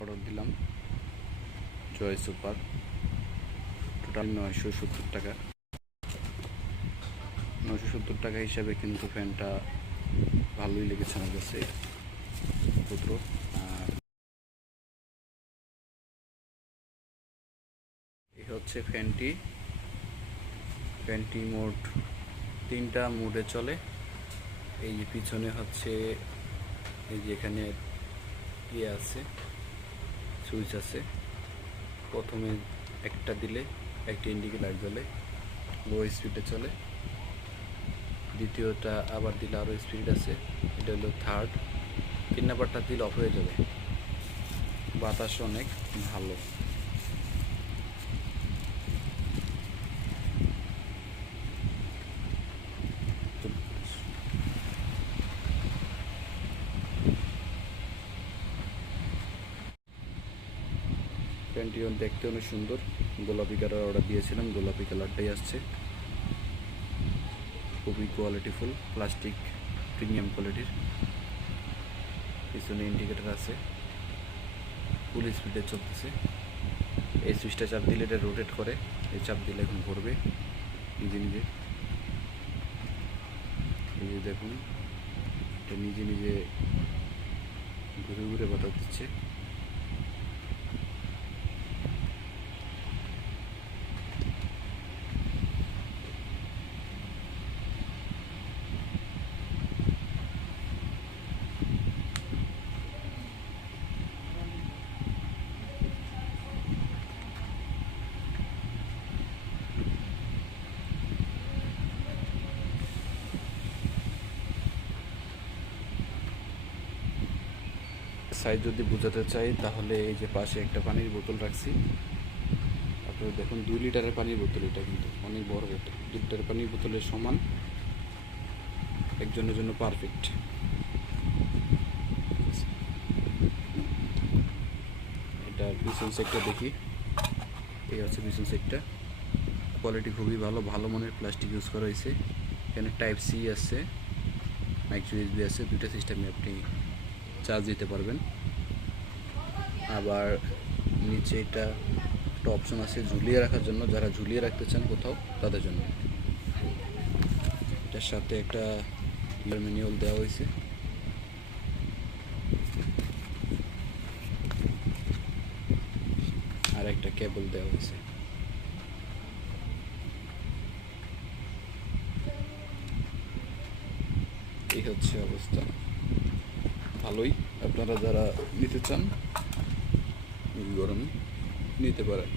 Order দিলাম জয় super, total 970 টাকা। 970 টাকা হিসাবে কিন্তু ফ্যানটা ভালোই লেগেছে আমার কাছে পুত্র। আর এই হচ্ছে ফ্যানটি মোট 3টা মোডে চলে। এই যে পিছনে হচ্ছে, এই যে এখানে ইয়ে আছে, সুইচ আছে। প্রথমে একটা দিলে একটা ইন্ডিকেটর জ্বলে, লো স্পিডে চলে। দ্বিতীয়টা আবার দিলে আরও স্পিড আছে, এটা হলো থার্ড। 3 নাম্বারটা দিলে অফ হয়ে যাবে। বাতাস অনেক ভালো। ফ্যানটি দেখতে অনেক সুন্দর। গোলাপি কালার অর্ডার দিয়েছিলাম, গোলাপি কালারটাই আসছে। খুবই কোয়ালিটিফুল, প্লাস্টিক প্রিমিয়াম কোয়ালিটির। পিছনে ইন্ডিকেটর আছে, ফুল স্পিডে চলতেছে। এই সুইচটা চাপ দিলে এটা রোটেট করে, এই চাপ দিলে এখন ঘুরবে নিজে নিজে। এই যে দেখুন, এটা নিজে নিজে ঘুরে ঘুরে বাতাস দিচ্ছে। সাইজ যদি বোঝাতে চাই তাহলে এই যে পাশে একটা পানির বোতল রাখছি। আপনারা দেখুন 2 লিটারের পানির বোতল, এটা কিন্তু অনেক বড় বোতল। 2 লিটারের পানির বোতলের সমান, একজনের জন্য পারফেক্ট। এটা পিছন সাইডটা দেখি, এই হচ্ছে পিছন সাইডটা। কোয়ালিটি খুবই ভালো, ভালো মানের প্লাস্টিক ইউজ করা হয়েছে। এখানে টাইপ সি আছে, মাইক্রো ইউএসবি আছে, 2টা সিস্টেমে আপনি চার্জ দিতে পারবেন। আবার নিচে এটা একটা অপশন আছে ঝুলিয়ে রাখার জন্য, যারা ঝুলিয়ে রাখতে চান কোথাও তাদের জন্য। এটার সাথে একটা ম্যানুয়াল দেওয়া হয়েছে। আর একটা কেবল দেওয়া হয়েছে। এই হচ্ছে অবস্থা, ভালোই। আপনারা যারা নিতে চান গরমে নিতে পারেন।